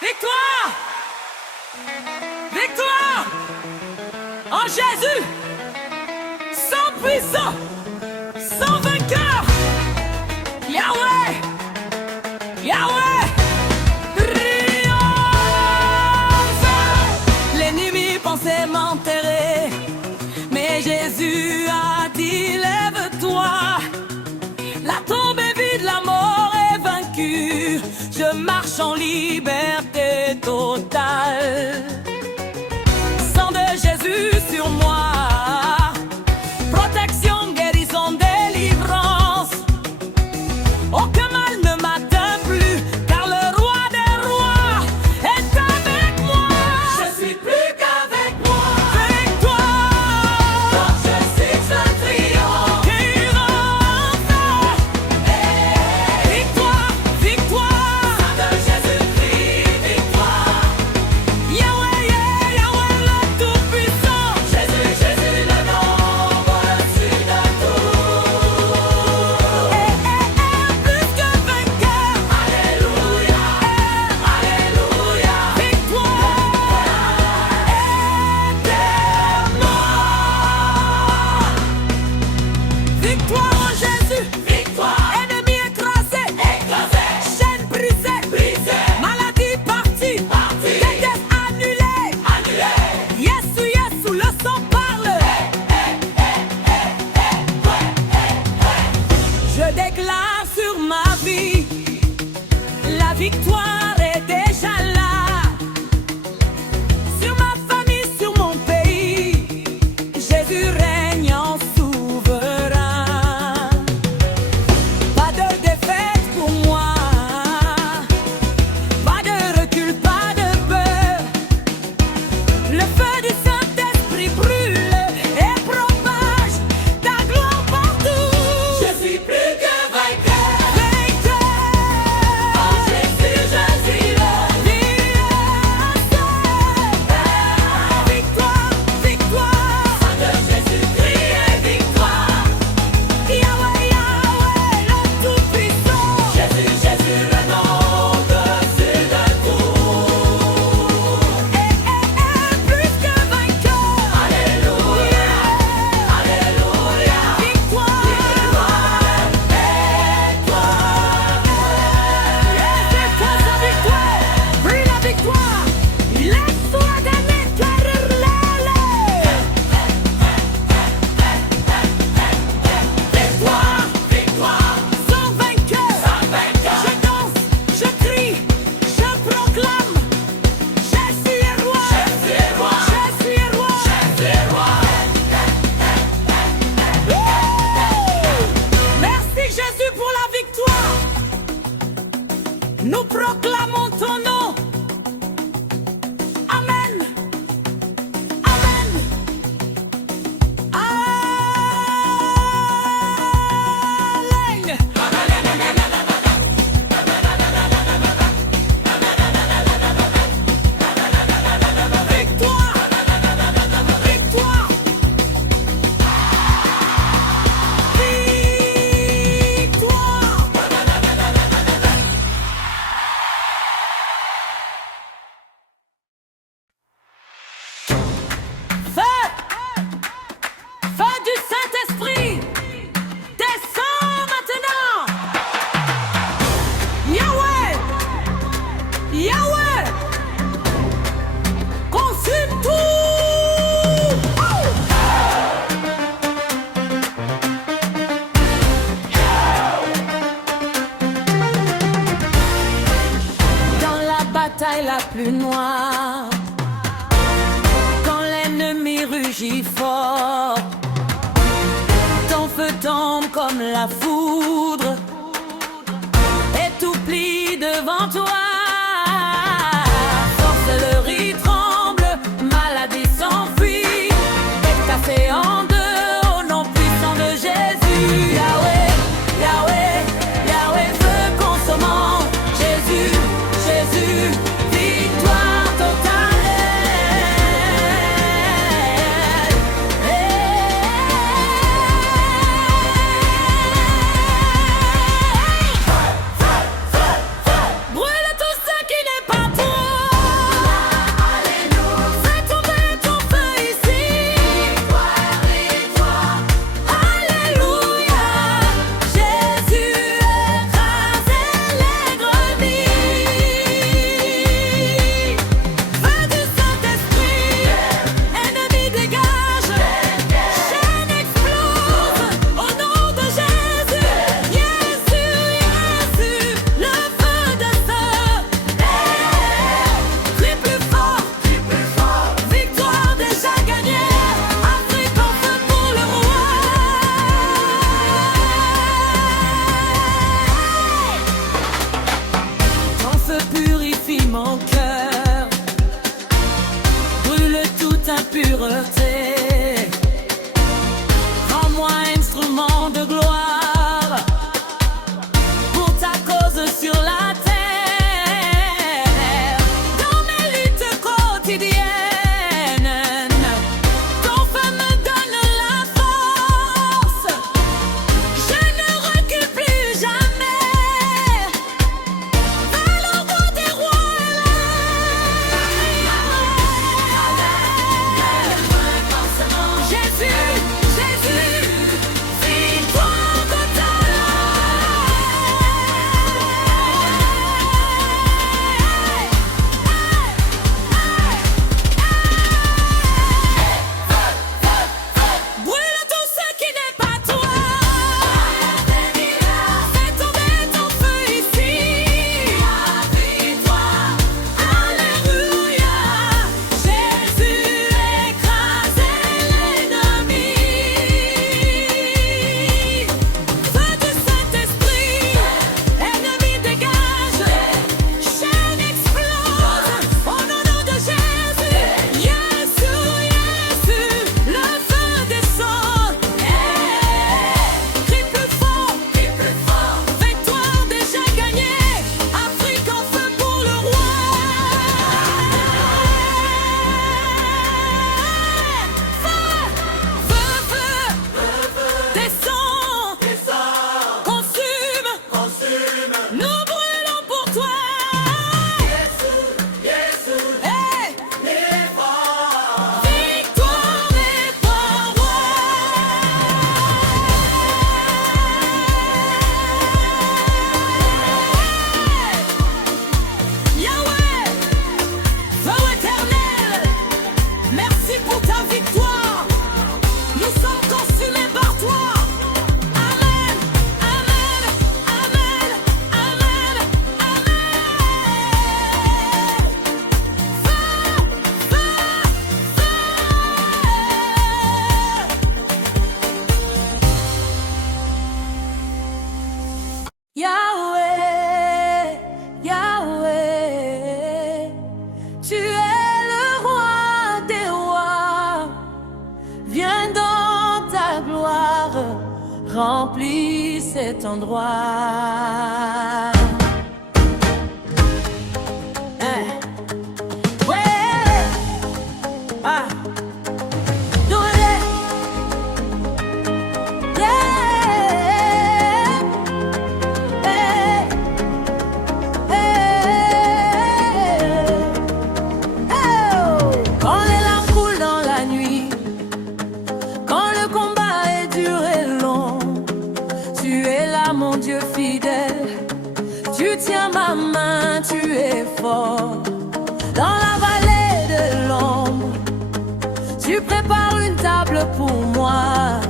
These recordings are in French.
Victoire! Victoire! En Jésus! Sans puissant! Sans vainqueur! Yahweh! Yahweh! Triomphe! L'ennemi pensait m'enterrer, mais Jésus a dit lève-toi. La tombe est vide, la mort est vaincue. Je marche en liberté totale. Sang de Jésus sur moi. Protection, guérison, délivrance. Aucun mal ne m'atteint plus, car le roi des rois est avec moi. Je suis plus qu'avec moi. Victoire. Quand je suis un triomphe. Victoire, victoire. Sang de Jésus-Christ, victoire. Yahweh, Yahweh, le Tout-Puissant. Jésus, Jésus, le nom au-dessus de tout. Plus que vainqueur. Alléluia, Alléluia. Victoire éternelle. Victoire en Jésus. Victoire. Ennemi écrasé. Écrasé. Chaîne brisée. Brisée. Maladie partie. Partie. Déteste annulée. Annulée. Yesu, Yesu, le sang parle. Je déclare sur ma vie, la victoire est déjà là. Sur ma famille, sur mon pays, Jésus règne en souverain. Pas de défaite pour moi, pas de recul, pas de peur. Le feu du Saint-Esprit brûle et propage ta gloire partout. Je suis plus que vainqueur. Vainqueur. En Jésus, je suis le victoire. Victoire, victoire. Sang de Jésus-Christ est victoire. Yahweh, Yahweh, le Tout-Puissant. Jésus, Jésus, le nom au-dessus de tout. Plus que vainqueur. Alléluia, Alléluia. Victoire, c'est toi sa victoire. Prie la victoire. Laisse-toi gagner, Victoire, victoire. Sans vainqueur. Sans vainqueur. Je danse, je crie, je proclame. Jésus est roi. Jésus est roi. Jésus est roi. Jésus est roi. Merci Jésus pour la victoire. Nous proclamons ton nom. Amen. Amen. Amen. Victoire. Victoire. Victoire. Feu! Feu du Saint-Esprit! Descends maintenant! Yahweh! Yahweh! Consume tout! Dans la bataille la plus noire, quand l'ennemi rugit fort, ton feu tombe comme la foudre et tout plie devant toi. Sorcellerie tremble, maladie s'enfuit, est cassée en deux au nom puissant de Jésus. Yahweh, Yahweh, Yahweh, feu consommant. Jésus, Jésus, victoire totale. Brûle tout mon cœur, brûle toute impureté. Rends-moi instrument de gloire pour ta cause sur la terre. Dans mes luttes quotidiennes, ton feu me donne la force. Je ne recule plus jamais vers le roi des rois et Jésus, Jésus, victoire totale. Brûle tout ce qui n'est pas toi. Fais tomber ton feu ici. Alléluia. Jésus écrase l'ennemi. Feu du Saint-Esprit, ennemi dégage. Chaîne explose au nom de Jésus. Jésus, Jésus, le feu descend. Crie plus fort, victoire déjà gagnée. Afrique en feu pour le roi. Feu, descend, consume, nous brûlons pour toi. Hey! Victoire et Yahweh, feu éternel, merci pour ta victoire. Nous sommes consumés par toi. Amen, amen, amen, amen, amen. Feu, Yahweh, Yahweh, tu es le roi des rois. Viens dans ta gloire, remplis cet endroit. Ouais. Ah. Doulé. Yeah. Hey. Quand les larmes coulent dans la nuit, quand le combat est dur et long, tu es là mon Dieu fidèle. Tu tiens ma main, tu es fort. Dans la vallée de l'ombre, tu prépares une table pour moi.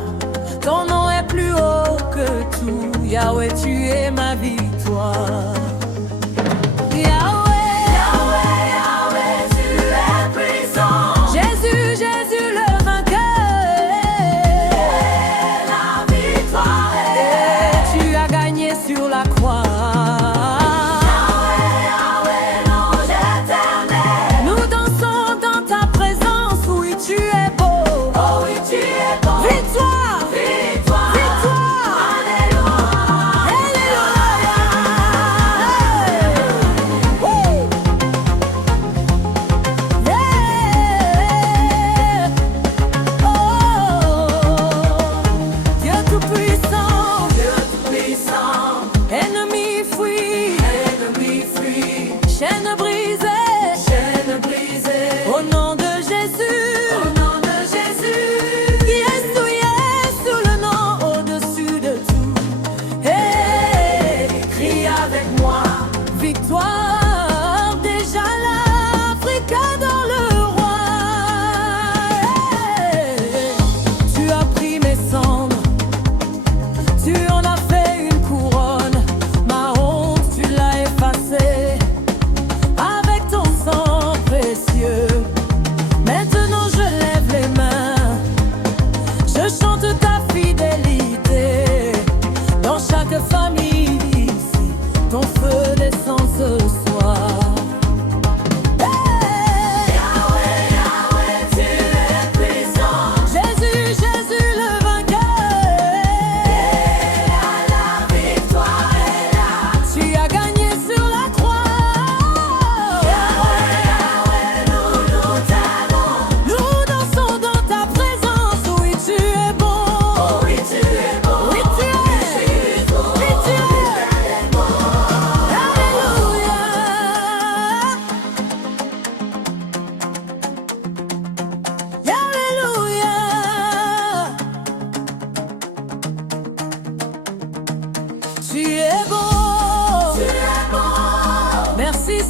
Ton nom est plus haut que tout. Yahweh, tu es ma victoire. Yahweh, Yahweh, Yahweh, tu es puissant. Jésus, Jésus le vainqueur. La victoire est. Tu as gagné sur la croix. Yahweh, Yahweh, l'ange éternel. Nous dansons dans ta présence. Oui, tu es beau. Oh oui, tu es beau. Victoire, victoire, victoire. Alléluia, Alléluia.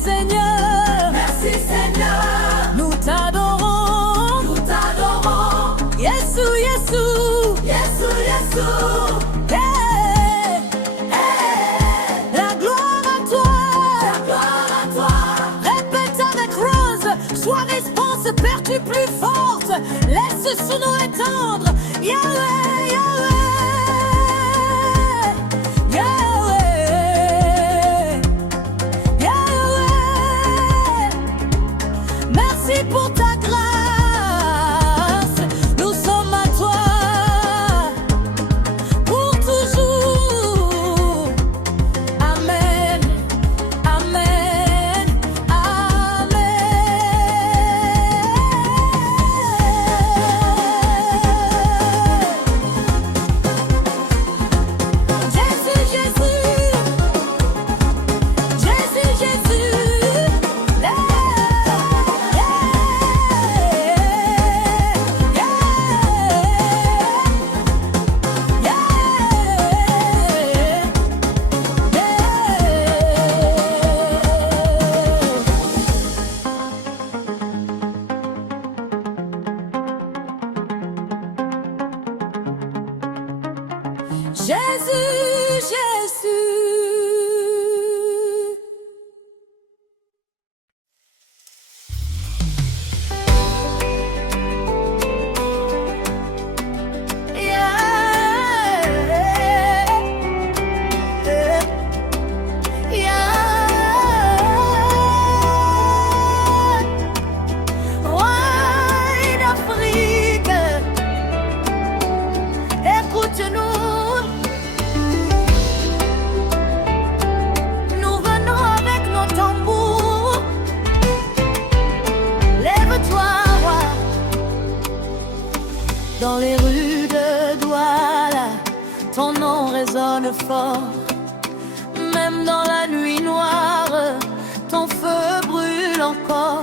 Seigneur. Merci Seigneur. Nous t'adorons. Nous t'adorons. Yesu, Yesu. Yesu, Yesu. Hey. Hey. La gloire à toi. La gloire à toi. Répète avec Rose. Sois réponse, Père, tu plus forte. Laisse son nom étendre. Yahweh, Yahweh. Pour ta grâce, nous sommes à toi pour toujours. Amen, amen, amen. Jésus, Jésus, Jésus, Jésus. Jésus, Jésus. Roi d'Afrique, écoute-nous. Dans les rues de Douala, ton nom résonne fort. Même dans la nuit noire, ton feu brûle encore.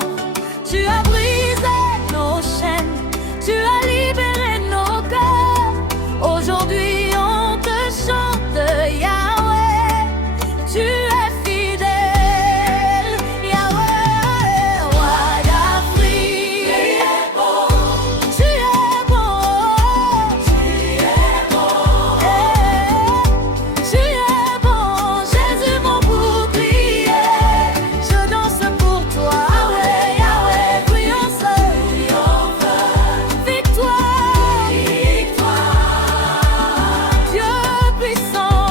Tu as brisé nos chaînes, tu as libéré nos cœurs. Aujourd'hui on te chante, Yahweh, tu es fidèle. Yahweh, roi d'Afrique, tu es beau, tu es beau, tu es beau, tu es bon, Jésus mon bouclier. Je danse pour toi, Yahweh, Yahweh, triomphe, victoire, victoire. Dieu puissant,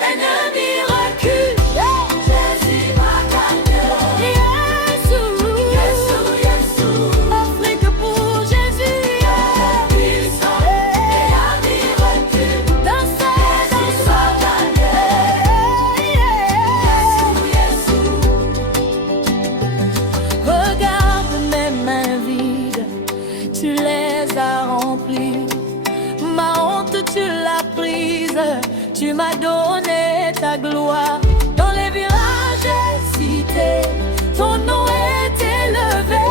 ennemi recule. Jésus m'a gagné. Jésus, Jésus, Jésus. Afrique pour Jésus. Puissant, ennemi recule. Dansez, dansez. Regarde mes mains vides, tu les as remplies. Ma honte, tu l'as prise, tu m'as donné ta gloire. Dans les villages et cités, ton nom est élevé.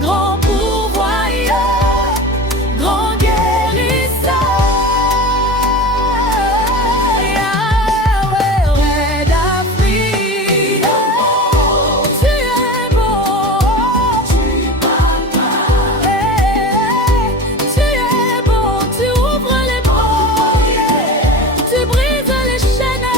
Grand pourvoyeur, grand guérisseur. Yahweh, roi d'Afrique, tu es beau, tu es beau, tu ouvres les portes, tu brises les chaînes.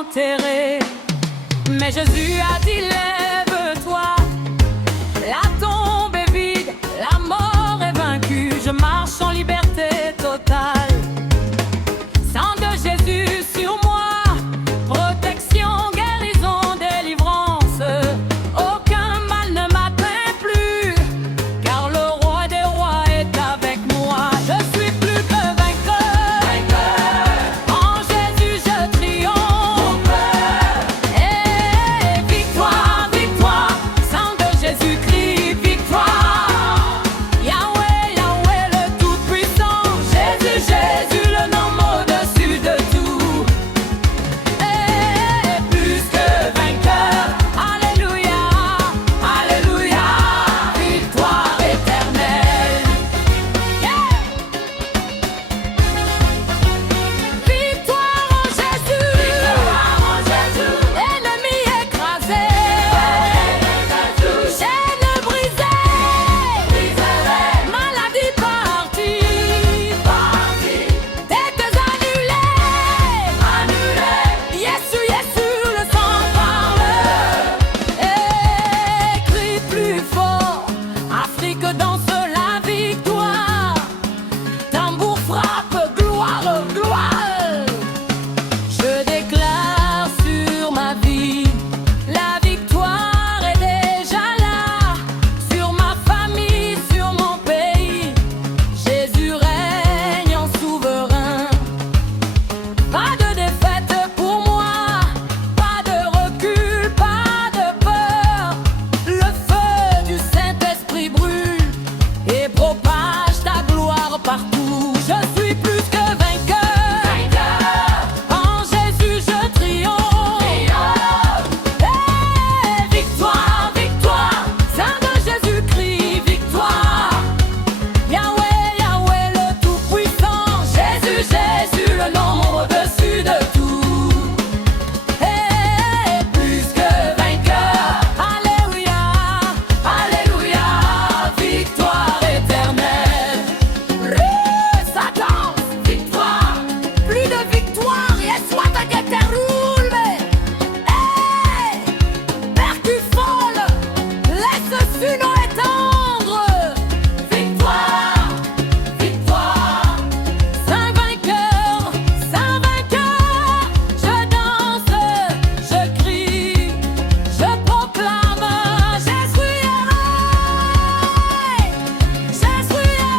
enterré. Mais Jésus a dit lève-toi, la tombe est vide, la mort est vaincue. Je marche en liberté totale. Sang de Jésus sur moi, protection, guérison, délivrance. Aucun mal ne m'atteint plus, car le roi des rois est avec moi. Je suis plus que vainqueur, en Jésus je triomphe. Et victoire, victoire, sang de Jésus crie victoire. Yahweh, Yahweh le Tout-Puissant, Jésus, Jésus le nom au-dessus de tout. Et plus que vainqueur, alléluia, alléluia, victoire éternelle. Yeah! Victoire en Jésus, ennemi écrasé, chaîne brisée, maladie partie, dettes annulées, Yesu, Yesu, le sang parle. Et crie plus fort, Afrique danse la victoire. Tambour frappe, gloire, gloire. Je déclare sur ma vie, la victoire est déjà là. Sur ma famille, sur mon pays, Jésus règne en souverain. Pas de défaite pour moi, pas de recul, pas de peur. Le feu du Saint-Esprit brûle et propage ta gloire partout. Je suis plus que vainqueur, en Jésus je triomphe. Et victoire, victoire, sang de Jésus crie victoire. Yahweh, Yahweh le Tout-Puissant, Jésus, Jésus le nom au-dessus de tout. Et plus que vainqueur, alléluia, alléluia, victoire éternelle. Satan, victoire, plus de victoire, Yeshua ta guette roule. Hey, percu folle, laisse funo étendre. Victoire, victoire, Saint vainqueur, je danse, je crie, je proclame, Jésus est roi, Jésus est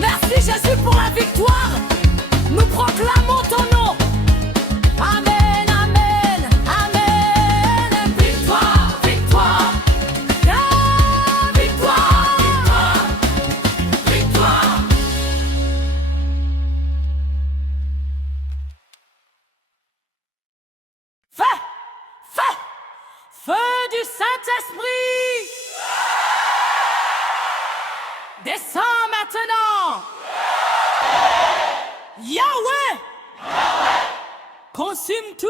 Merci Jésus pour la victoire. Nous proclamons ton nom. Amen, amen, amen. Victoire, victoire. Ah, victoire, victoire, victoire. Feu, feu, feu du Saint-Esprit. Descends maintenant. Yahweh, consume tout.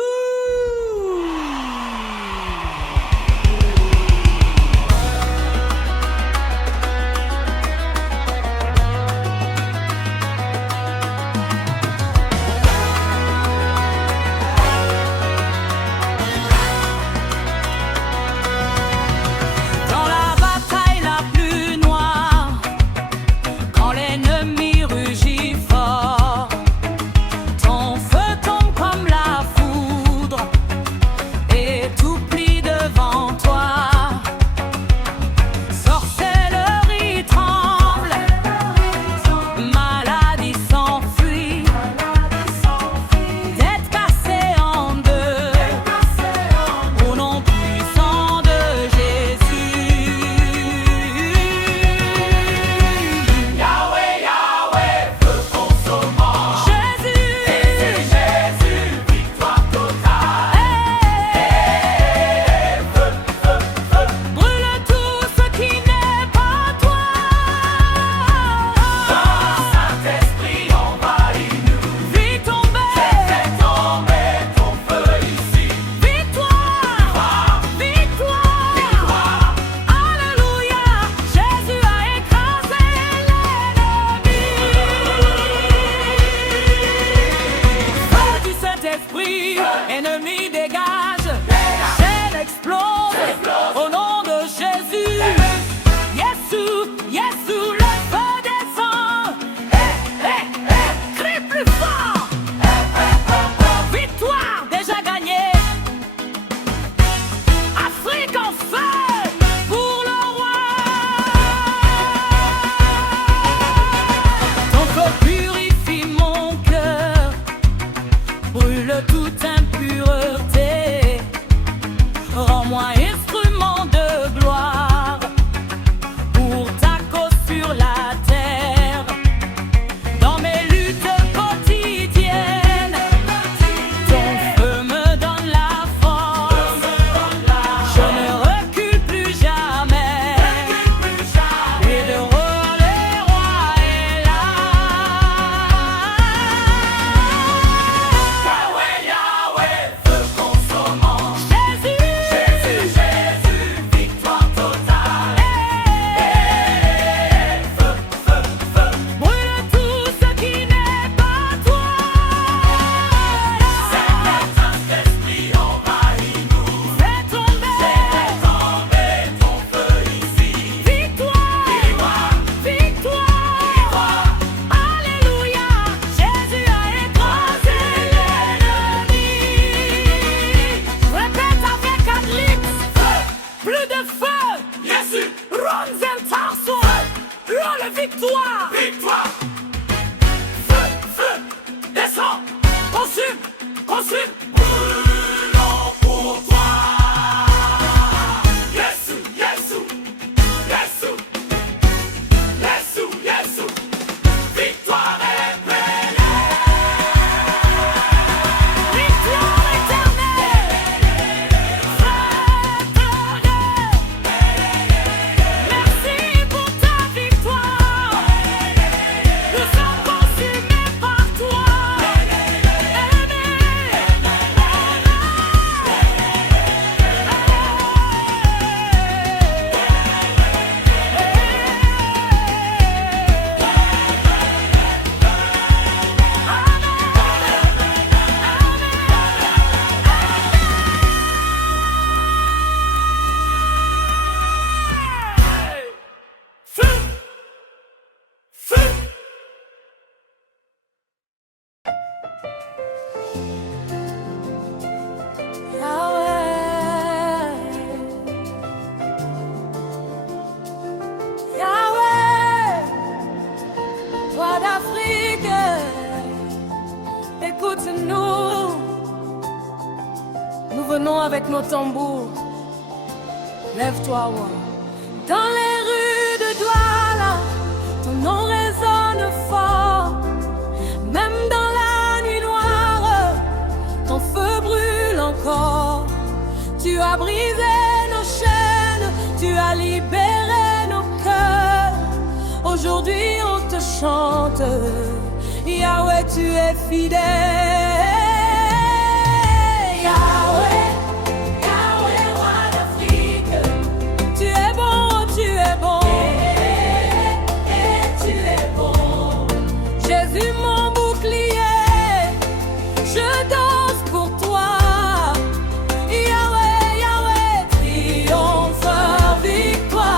Dans la bataille la plus noire, quand l'ennemi rugit fort, ton feu tombe comme la foudre. l'ennemi dégage. Chaîne explose au nom de Jésus. Yesou, Yesou, le feu descend. Crie plus fort. Victoire déjà gagnée. Afrique en feu pour le roi. Ton feu purifie mon cœur, brûle toute impureté. Rends-moi instrument de gloire pour ta cause sur la terre. Dans mes luttes quotidiennes, ton feu me donne la force. Je ne recule plus jamais. Et le roi des rois est là. Yahweh, Yahweh, feu consommant. Jésus, Jésus, victoire totale. Feu, feu, feu, brûle tout ce qui n'est pas toi. Seigneur, Saint-Esprit, envahis-nous. Fais tomber ton feu ici. Victoire, victoire, alléluia. Jésus a écrasé l'ennemi. Répète avec Adlix. Plus de feu. Jésus, Ronzel Tarso. Le victoire. Victoire. Feu, feu, descends. Consume, consume. Brûlons pour toi. Yesou, Yesou, Yesou, Yesou, Yesou. Victoire éternelle. Victoire éternelle. Merci pour ta victoire. Nous sommes consumés par toi. Feu! Feu! Yahweh, toi d'Afrique, écoute-nous. Nous venons avec nos tambours. Lève-toi, roi. Dans les rues de Douala, ton nom résonne fort. Même dans la nuit noire, ton feu brûle encore. Tu as brisé nos chaînes, tu as libéré nos cœurs. Aujourd'hui on te chante, Yahweh, tu es fidèle. Yahweh, Yahweh, roi d'Afrique. Tu es bon, tu es bon. Et tu es bon. Jésus, mon bouclier, je danse pour toi. Yahweh, Yahweh, triompheur, victoire.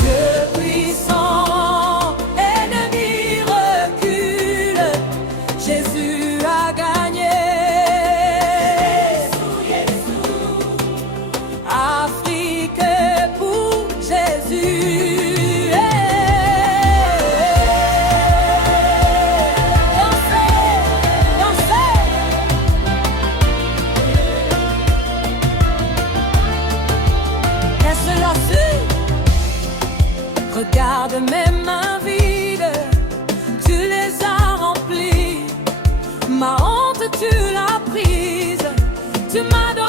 Dieu puissant, ennemi recule. Jésus a gagné. Afrique pour Jésus. Dansez, dansez. Est-ce là-dessus? Regarde mes mains vides, tu les as remplies. Ma honte, tu l'as prise. Tu m'as donné